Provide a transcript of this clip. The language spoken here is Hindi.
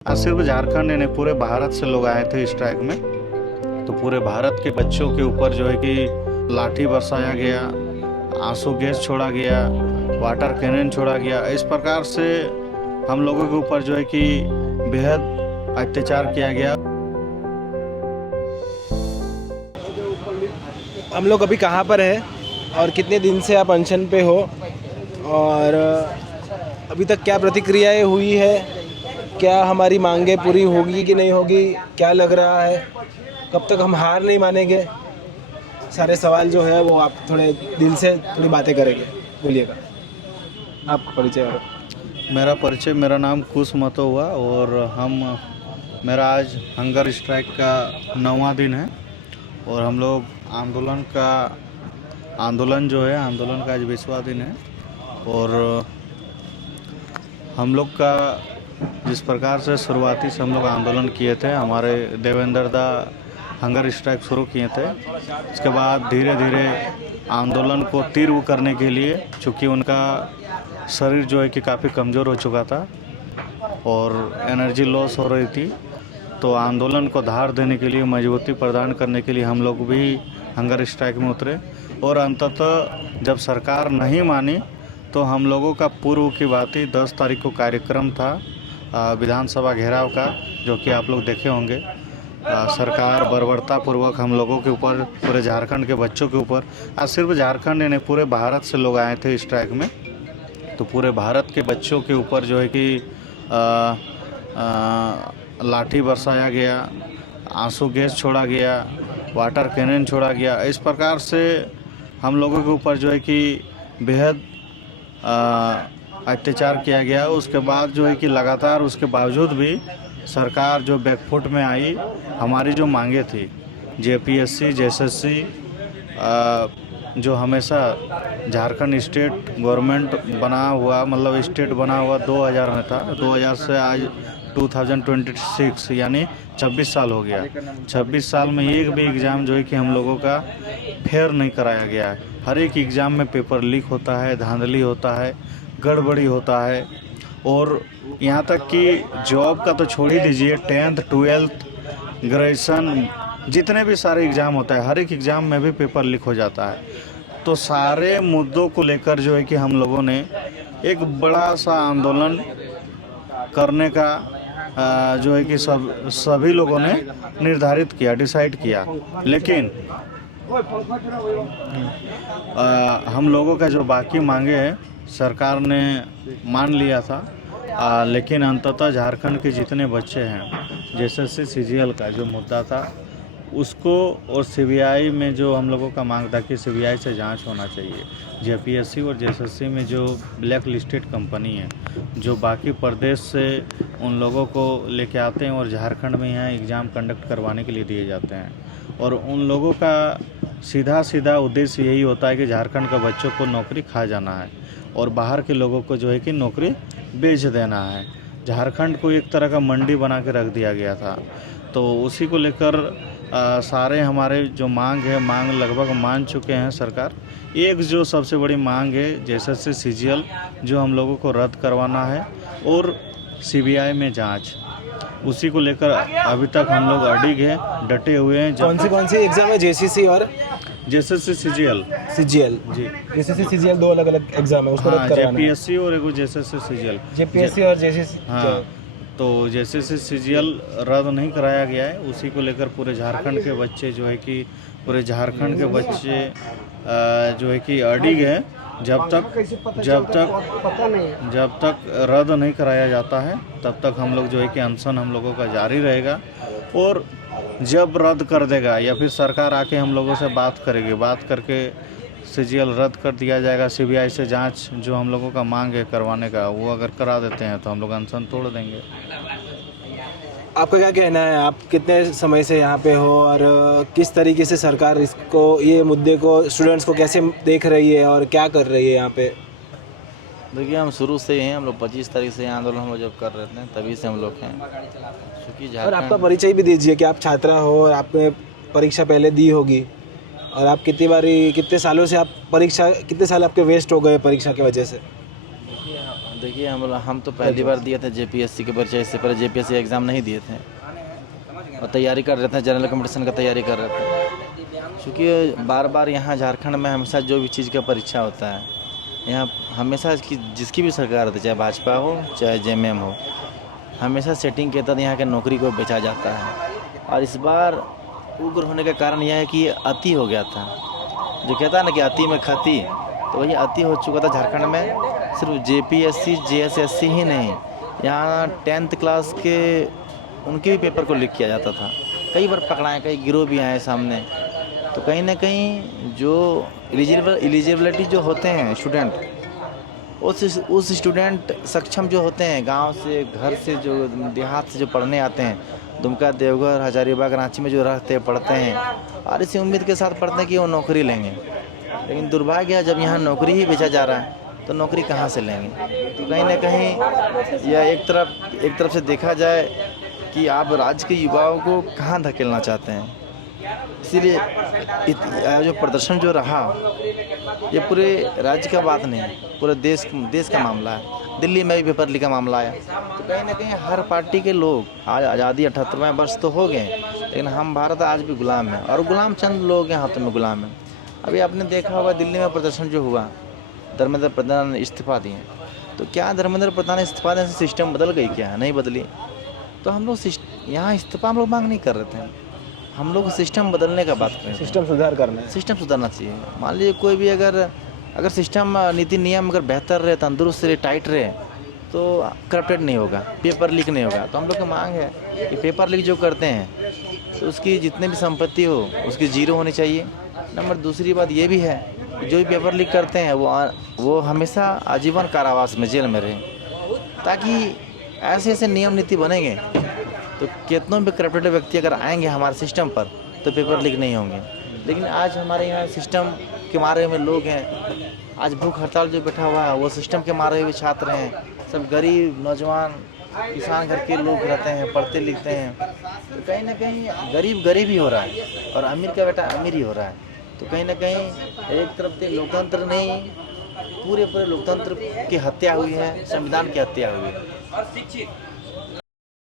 सिर्फ झारखंड नहीं, पूरे भारत से लोग आए थे स्ट्राइक में। तो पूरे भारत के बच्चों के ऊपर जो है कि लाठी बरसाया गया, आंसू गैस छोड़ा गया, वाटर कैनन छोड़ा गया। इस प्रकार से हम लोगों के ऊपर जो है कि बेहद अत्याचार किया गया। हम लोग अभी कहाँ पर है और कितने दिन से आप अनशन पे हो और अभी तक क्या प्रतिक्रियाएं हुई है, क्या हमारी मांगें पूरी होगी कि नहीं होगी, क्या लग रहा है, कब तक हम हार नहीं मानेंगे, सारे सवाल जो है वो आप थोड़े दिल से थोड़ी बातें करेंगे। बोलिएगा आपका परिचय। मेरा नाम कुश महतो हुआ और मेरा आज हंगर स्ट्राइक का 9वां दिन है और हम लोग आंदोलन का आज 20वां दिन है। और हम लोग का जिस प्रकार से शुरुआती से हम लोग आंदोलन किए थे, हमारे देवेंद्र दा हंगर स्ट्राइक शुरू किए थे। इसके बाद धीरे धीरे आंदोलन को तीव्र करने के लिए, चूँकि उनका शरीर जो है कि काफ़ी कमज़ोर हो चुका था और एनर्जी लॉस हो रही थी, तो आंदोलन को धार देने के लिए, मजबूती प्रदान करने के लिए हम लोग भी हंगर स्ट्राइक में उतरे। और अंततः जब सरकार नहीं मानी तो हम लोगों का पूर्व की बात ही 10 तारीख को कार्यक्रम था विधानसभा घेराव का, जो कि आप लोग देखे होंगे। सरकार बर्बरतापूर्वक हम लोगों के ऊपर, पूरे झारखंड के बच्चों के ऊपर, आज सिर्फ झारखंड नहीं, पूरे भारत से लोग आए थे स्ट्राइक में। तो पूरे भारत के बच्चों के ऊपर जो है कि लाठी बरसाया गया, आंसू गैस छोड़ा गया, वाटर कैनन छोड़ा गया। इस प्रकार से हम लोगों के ऊपर जो है कि बेहद अत्याचार किया गया। उसके बाद जो है कि लगातार उसके बावजूद भी सरकार जो बैकफुट में आई, हमारी जो मांगे थी जेपीएससी, जेएसएससी, जो हमेशा झारखंड स्टेट गवर्नमेंट बना हुआ, मतलब स्टेट बना हुआ 2000 में था, 2000 से आज 2026 यानी 26 साल हो गया। 26 साल में एक भी एग्ज़ाम जो है कि हम लोगों का फेयर नहीं कराया गया है। हर एक एग्ज़ाम में पेपर लीक होता है, धांधली होता है, गड़बड़ी होता है। और यहाँ तक कि जॉब का तो छोड़ ही दीजिए, 10th 12th ग्रेजुएशन जितने भी सारे एग्ज़ाम होता है, हर एक एग्ज़ाम में भी पेपर लीक हो जाता है। तो सारे मुद्दों को लेकर जो है कि हम लोगों ने एक बड़ा सा आंदोलन करने का जो है कि सभी लोगों ने निर्धारित किया, डिसाइड किया। लेकिन हम लोगों का जो बाकी मांगे हैं सरकार ने मान लिया था, लेकिन अंततः झारखंड के जितने बच्चे हैं, जेएसएससी सीजीएल का जो मुद्दा था उसको, और सीबीआई में जो हम लोगों का मांग था कि सीबीआई से जांच होना चाहिए। जेपीएससी और जेएसएससी में जो ब्लैक लिस्टेड कंपनी है, जो बाकी प्रदेश से उन लोगों को लेके आते हैं और झारखंड में यहाँ एग्ज़ाम कंडक्ट करवाने के लिए दिए जाते हैं, और उन लोगों का सीधा उद्देश्य यही होता है कि झारखंड के बच्चों को नौकरी खा जाना है और बाहर के लोगों को जो है कि नौकरी बेच देना है। झारखंड को एक तरह का मंडी बना के रख दिया गया था। तो उसी को लेकर सारे हमारे जो मांग लगभग मान चुके हैं सरकार। एक जो सबसे बड़ी मांग है जेएसएससी सीजीएल, जो हम लोगों को रद्द करवाना है, और सीबीआई में जांच, उसी को लेकर अभी तक हम लोग अडिग हैं, डटे हुए हैं। कौन सी एग्जाम है, जेसीसी और जेएसएससी सीजीएल जी? जेसीसी सीजीएल दो अलग अलग एग्जाम है, उसको रद्द करवाना है। जेपीएससी और एगो जेएसएससी सीजीएल, जेपीएससी और जेसीसी। हाँ, तो जेएसएससी सीजीएल रद्द नहीं कराया गया है। उसी को लेकर पूरे झारखंड के बच्चे जो है कि जो है कि अडिग है। जब तक रद्द नहीं कराया जाता है तब तक हम लोग जो है कि अनशन हम लोगों का जारी रहेगा। और जब रद्द कर देगा या फिर सरकार आके हम लोगों से बात करेगी, बात करके सीजीएल रद्द कर दिया जाएगा, सीबीआई से जांच जो हम लोगों का मांग है करवाने का, वो अगर करा देते हैं तो हम लोग अनशन तोड़ देंगे। आपका क्या कहना है, आप कितने समय से यहाँ पे हो और किस तरीके से सरकार इसको, ये मुद्दे को, स्टूडेंट्स को कैसे देख रही है और क्या कर रही है यहाँ पे? देखिए, हम शुरू से ही हैं। हम लोग 25 तारीख से आंदोलन हम लोग जब कर रहे थे तभी से हम लोग हैं। क्योंकि और आपका परिचय भी दीजिए कि आप छात्रा हो और आपने परीक्षा पहले दी होगी, और आप कितने सालों से आप कितने साल आपके वेस्ट हो गए परीक्षा की वजह से? देखिए हम तो पहली बार दिए थे जेपीएससी की परीक्षा, इससे पहले जेपीएससी एग्ज़ाम नहीं दिए थे और तैयारी कर रहे थे, जनरल कंपटीशन का तैयारी कर रहे थे। क्योंकि बार बार यहाँ झारखंड में हमेशा जो भी चीज़ का परीक्षा होता है, यहाँ हमेशा जिसकी भी सरकार होती है, चाहे भाजपा हो चाहे जेएमएम हो, हमेशा सेटिंग के तहत यहाँ के नौकरी को बेचा जाता है। और इस बार उग्र होने का कारण यह है कि ये अति हो गया था। जो कहता है ना कि अति में खती, तो वही अति हो चुका था झारखंड में। सिर्फ जेपीएससी जेएसएससी ही नहीं, यहाँ 10th क्लास के उनके भी पेपर को लीक किया जाता था। कई बार पकड़ाए, कई गिरोह भी आए सामने। तो कहीं ना कहीं जो एलिजिबिलिटी जो होते हैं स्टूडेंट, उस स्टूडेंट सक्षम जो होते हैं, गांव से घर से जो देहात से जो पढ़ने आते हैं, दुमका देवघर हजारीबाग रांची में जो रहते पढ़ते हैं, और इसी उम्मीद के साथ पढ़ते हैं कि वो नौकरी लेंगे। लेकिन दुर्भाग्य है, जब यहाँ नौकरी ही बेचा जा रहा है तो नौकरी कहाँ से लेंगे। तो कहीं ना कहीं यह एक तरफ से देखा जाए कि आप राज्य के युवाओं को कहाँ धकेलना चाहते हैं। इसीलिए जो प्रदर्शन जो रहा, ये पूरे राज्य का बात नहीं, पूरे देश का मामला है। दिल्ली में भी पेपर लीक का मामला आया। तो कहीं ना कहीं हर पार्टी के लोग, आज आज़ादी 78वें वर्ष तो हो गए, लेकिन हम भारत आज भी गुलाम हैं, और गुलाम चंद लोग के हाथों में गुलाम हैं। अभी आपने देखा होगा दिल्ली में प्रदर्शन जो हुआ, धर्मेंद्र प्रधान ने इस्तीफा दिए। तो क्या धर्मेंद्र प्रधान इस्तीफा देने से सिस्टम बदल गई? क्या नहीं बदली। तो हम लोग यहाँ इस्तीफा हम लोग मांग नहीं कर रहे थे, हम लोग सिस्टम बदलने का बात कर रहे थे। सिस्टम सुधार करना है, सिस्टम सुधारना चाहिए। मान लीजिए कोई भी अगर सिस्टम नीति नियम अगर बेहतर रहे, तंदुरुस्त रहे, टाइट रहे, तो करप्टेड नहीं होगा, पेपर लीक नहीं होगा। तो हम लोग की मांग है कि पेपर लीक जो करते हैं तो उसकी जितने भी संपत्ति हो उसकी जीरो होनी चाहिए। नंबर दूसरी बात ये भी है कि जो भी पेपर लीक करते हैं वो हमेशा आजीवन कारावास में, जेल में रहे, ताकि ऐसे नियम नीति बनेंगे तो कितनों भी करप्टेड व्यक्ति अगर आएंगे हमारे सिस्टम पर तो पेपर लीक नहीं होंगे। लेकिन आज हमारे यहाँ सिस्टम के मारे हुए लोग हैं। आज भूख हड़ताल जो बैठा हुआ है वो सिस्टम के मारे हुए छात्र हैं। सब गरीब नौजवान किसान घर के लोग रहते हैं, पढ़ते लिखते हैं। तो कहीं ना कहीं गरीब ही हो रहा है और अमीर का बेटा अमीर ही हो रहा है। तो कहीं ना कहीं एक तरफ से लोकतंत्र नहीं, पूरे लोकतंत्र की हत्या हुई है, संविधान की हत्या हुई है।